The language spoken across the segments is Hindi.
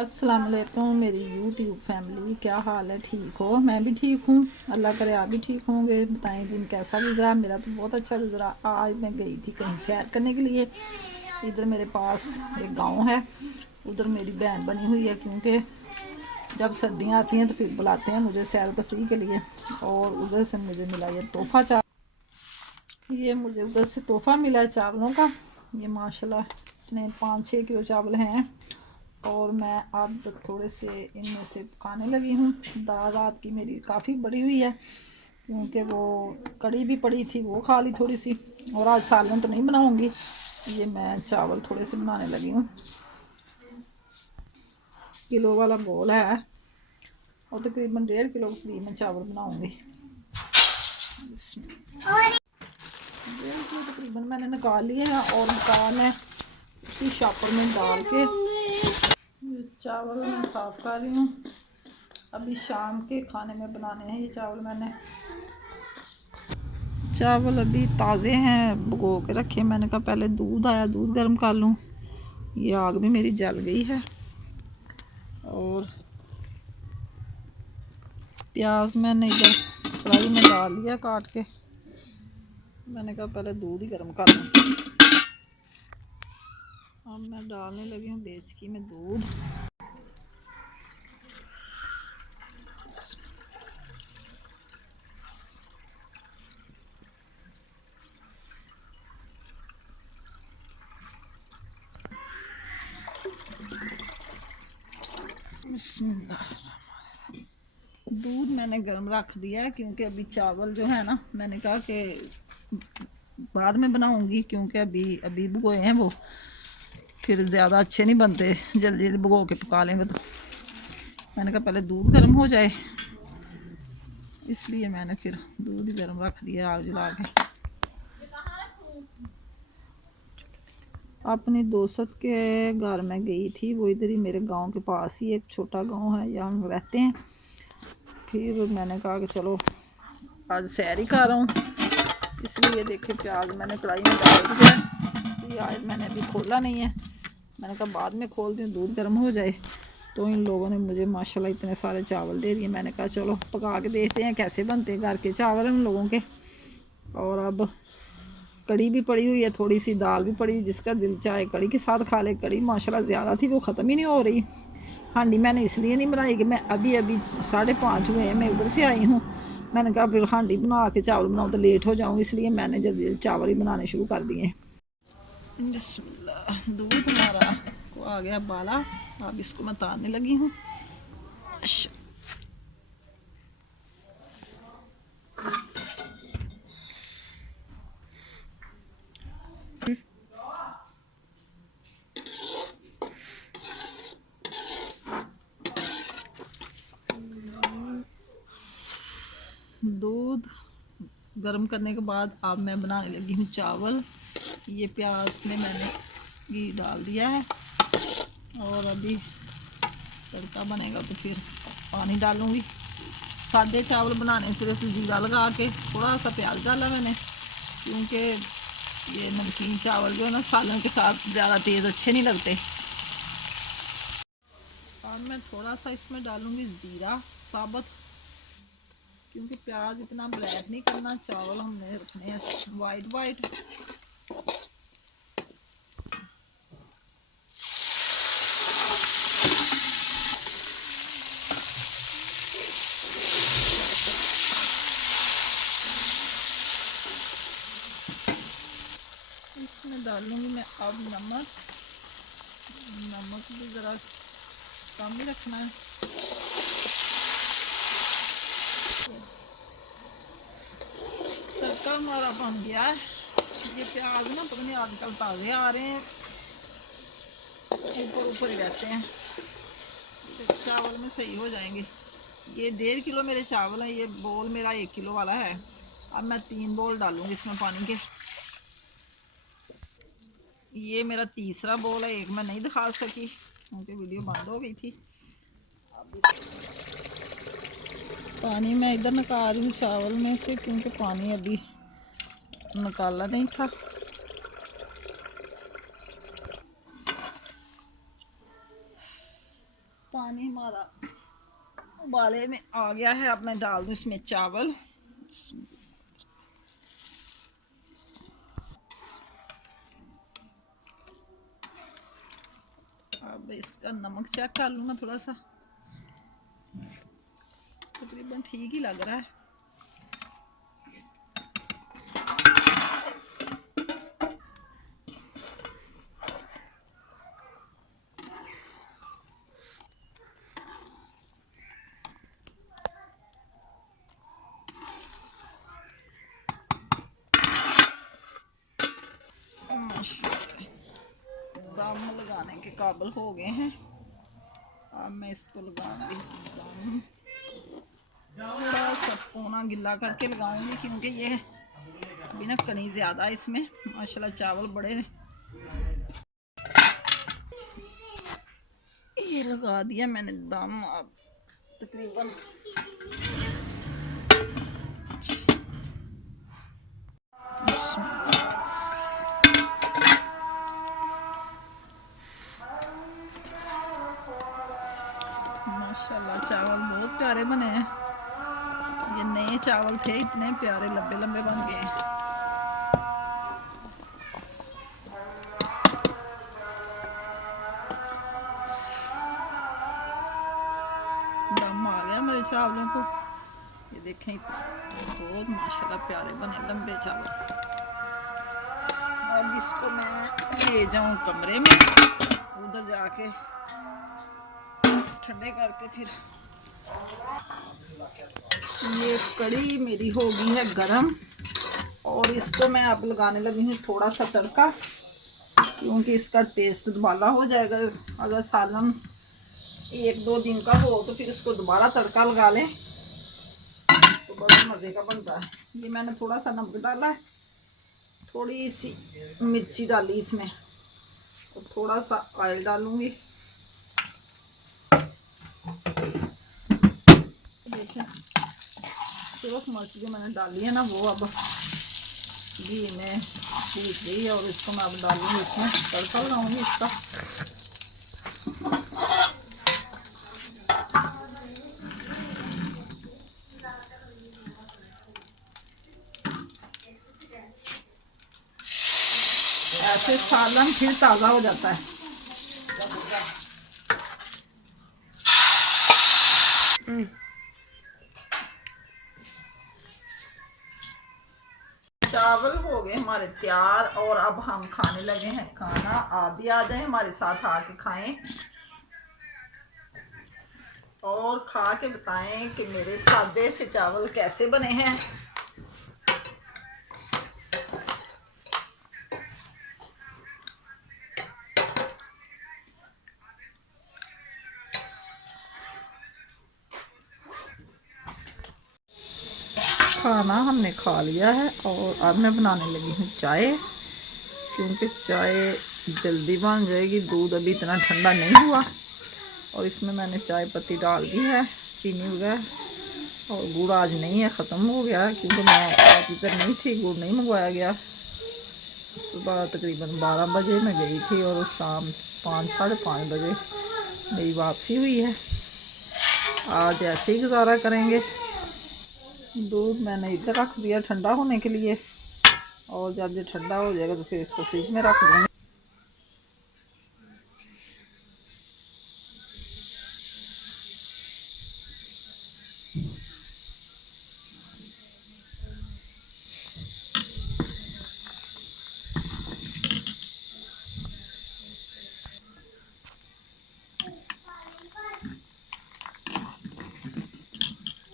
अस्सलाम वालेकुम मेरी यूट्यूब फैमिली, क्या हाल है? ठीक हो? मैं भी ठीक हूँ, अल्लाह करे आप भी ठीक होंगे। बताएं दिन कैसा गुजरा? मेरा तो बहुत अच्छा गुजरा। आज मैं गई थी कहीं सैर करने के लिए। इधर मेरे पास एक गांव है, उधर मेरी बहन बनी हुई है, क्योंकि जब सर्दियाँ आती हैं तो फिर बुलाते हैं मुझे सैर तफरी के लिए। और उधर से मुझे मिला ये तोहफ़ा ये मुझे उधर से तोहफ़ा मिला है चावलों का। ये माशाल्लाह इतने 5-6 किलो चावल हैं। और मैं अब थोड़े से इनमें से पकाने लगी हूँ। दाल रात की मेरी काफ़ी बड़ी हुई है, क्योंकि वो कड़ी भी पड़ी थी, वो खा ली थोड़ी सी। और आज सालन तो नहीं बनाऊँगी, ये मैं चावल थोड़े से बनाने लगी हूँ। किलो वाला बोल है और तकरीबन 1.5 किलो के करीब मैं चावल बनाऊँगी। 1.5 किलो तकरीबन मैंने निकाल लिए हैं और निकाल है उसी शॉपर में डाल के चावल मैं साफ़ कर रही हूँ। अभी शाम के खाने में बनाने हैं ये चावल। मैंने चावल अभी ताज़े हैं, भिगो के रखे। मैंने कहा पहले दूध आया, दूध गर्म कर लूँ। ये आग भी मेरी जल गई है। और प्याज मैंने इधर कढ़ाई में डाल लिया काट के। मैंने कहा पहले दूध ही गर्म कर लूँ। अब मैं डालने लगी हूँ देचकी में दूध। दूध मैंने गर्म रख दिया है, क्योंकि अभी चावल जो है ना, मैंने कहा कि बाद में बनाऊंगी, क्योंकि अभी अभी भिगोए हैं वो, फिर ज़्यादा अच्छे नहीं बनते। जल्दी जल्दी भिगो के पका लेंगे तो मैंने कहा पहले दूध गर्म हो जाए, इसलिए मैंने फिर दूध ही गर्म रख दिया आग जला के। अपनी दोस्त के घर में गई थी, वो इधर ही मेरे गांव के पास ही एक छोटा गांव है, यहाँ हम रहते हैं। फिर मैंने कहा कि चलो आज सैर ही कर रहा हूँ, इसलिए देखे प्याज मैंने कढ़ाई में डाल दिया है। तो आज मैंने अभी खोला नहीं है, मैंने कहा बाद में खोल दूँ, दूध गर्म हो जाए। तो इन लोगों ने मुझे माशाल्लाह इतने सारे चावल दे दिए। मैंने कहा चलो पका के देखते हैं कैसे बनते हैं। घर के चावल हैं उन लोगों के। और अब कड़ी भी पड़ी हुई है, थोड़ी सी दाल भी पड़ी हुई, जिसका दिल चाहे कड़ी के साथ खा ले। कड़ी माशाल्लाह ज़्यादा थी, वो ख़त्म ही नहीं हो रही। हांडी मैंने इसलिए नहीं बनाई कि मैं अभी अभी 5:30 हुए हैं, मैं उधर से आई हूँ। मैंने कहा फिर हांडी बना के चावल बनाऊँ तो लेट हो जाऊँ, इसलिए मैंने जल्दी जल्दी चावल ही बनाने शुरू कर दिए। बिस्मिल्लाह, दूध हमारा को आ गया बाला। अब इसको मैं तारने लगी हूँ। दूध गर्म करने के बाद अब मैं बनाने लगी हूँ चावल। ये प्याज में मैंने घी डाल दिया है, और अभी तड़का बनेगा तो फिर पानी डालूँगी। सादे चावल बनाने सिर्फ ज़ीरा लगा के थोड़ा सा प्याज डाला मैंने, क्योंकि ये नमकीन चावल जो है ना, सालन के साथ ज़्यादा तेज़ अच्छे नहीं लगते। और मैं थोड़ा सा इसमें डालूँगी ज़ीरा साबुत, क्योंकि प्याज इतना ब्लैक नहीं करना, चावल हमने रखने हैं वाइट वाइट। इसमें डालूँगी मैं अब नमक। नमक भी ज़रा कम ही रखना है। तड़का हमारा बन गया है। ये प्याज ना पता नहीं आजकल ताज़े आ रहे हैं, ऊपर ऊपर ही रहते हैं, तो चावल में सही हो जाएंगे। ये 1.5 किलो मेरे चावल हैं, ये बोल मेरा 1 किलो वाला है। अब मैं 3 बोल डालूँगी इसमें पानी के। ये मेरा तीसरा बोल है, एक मैं नहीं दिखा सकी क्योंकि वीडियो बंद हो गई थी। अब पानी मैं इधर निकाल रही हूँ चावल में से, क्योंकि पानी अभी निकाला नहीं था। पानी हमारा उबाले में आ गया है। अब मैं डाल दूँ इसमें चावल। अब इसका नमक चेक कर लूँ मैं थोड़ा सा, तकरीबन ठीक ही लग रहा है। दम लगाने के काबिल हो गए हैं। अब मैं इसको लगाऊंगी दम। थोड़ा सा पौना गिला करके लगाऊंगी क्योंकि ये अभी ना कनी ज़्यादा इसमें माशाल्लाह चावल बड़े। ये लगा दिया मैंने दम। अब तकरीबन माशाल्लाह चावल बहुत प्यारे बने हैं। ये नए चावल थे, इतने प्यारे लंबे लंबे बन गए। दम आ गया मेरे चावलों को। ये देखें बहुत माशाल्लाह प्यारे बने लंबे चावल। अब इसको मैं ले जाऊं कमरे में, उधर जाके ठंडे करके फिर। ये कढ़ी मेरी हो गई है गरम और इसको मैं अब लगाने लगी हूँ थोड़ा सा तड़का, क्योंकि इसका टेस्ट दोबारा हो जाएगा। अगर सालन 1-2 दिन का हो तो फिर उसको दोबारा तड़का लगा लें तो बड़ा मज़े का बनता है। ये मैंने थोड़ा सा नमक डाला है, थोड़ी सी मिर्ची डाली इसमें, तो थोड़ा सा ऑयल डालूंगी। देखिए सिर्फ मिर्च जो मैंने डाली है ना वो अब घी में भूज गई है और इसको मैं अब डालूंगी इसमें, तड़का लगाऊंगी इसका। ऐसे सालन फिर ताज़ा हो जाता है। चावल हो गए हमारे तैयार और अब हम खाने लगे हैं खाना। आप भी आ जाएं हमारे साथ आके खाएं और खा के बताएं कि मेरे सादे से चावल कैसे बने हैं। खाना हमने खा लिया है और अब मैं बनाने लगी हूँ चाय, क्योंकि चाय जल्दी बन जाएगी। दूध अभी इतना ठंडा नहीं हुआ और इसमें मैंने चाय पत्ती डाल दी है, चीनी वगैरह। और गुड़ आज नहीं है, ख़त्म हो गया है क्योंकि मैं इधर नहीं थी, गुड़ नहीं मंगवाया गया। सुबह तकरीबन 12 बजे मैं गई थी और शाम 5-5:30 बजे मेरी वापसी हुई है। आज ऐसे ही गुजारा करेंगे। दूध मैंने इधर रख दिया ठंडा होने के लिए और जब ये ठंडा हो जाएगा तो फिर इसको फ्रिज में रख दूँगी।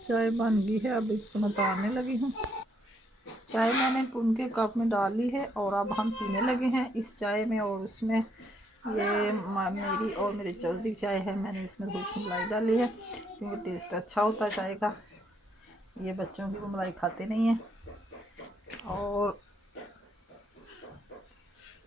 चाय बन गई है, अब इसको मैं उतारने लगी हूँ। चाय मैंने पुन के कप में डाल ली है और अब हम पीने लगे हैं इस चाय में। और उसमें ये मेरी और मेरे चल की चाय है, मैंने इसमें थोड़ी सी मलाई डाली है क्योंकि टेस्ट अच्छा होता है चाय का। ये बच्चों की वो मलाई खाते नहीं हैं। और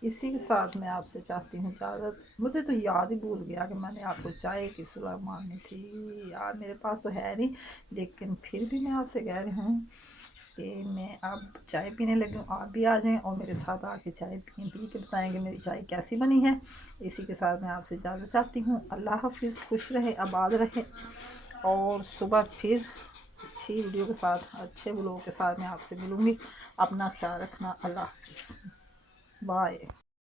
इसी के साथ मैं आपसे चाहती हूँ इजाज़त। मुझे तो याद ही भूल गया कि मैंने आपको चाय की सुलह मांगनी थी। यार मेरे पास तो है नहीं, लेकिन फिर भी मैं आपसे कह रही हूँ कि मैं अब चाय पीने लगी हूँ, आप भी आ जाएं और मेरे साथ आके चाय पी के बताएंगे मेरी चाय कैसी बनी है। इसी के साथ मैं आपसे इजाज़त चाहती हूँ। अल्लाह हाफिज़, खुश रहे, आबाद रहे, और सुबह फिर अच्छी वीडियो के साथ, अच्छे व्लॉग के साथ मैं आपसे मिलूँगी। अपना ख्याल रखना। अल्लाह हाफिज़, बाय।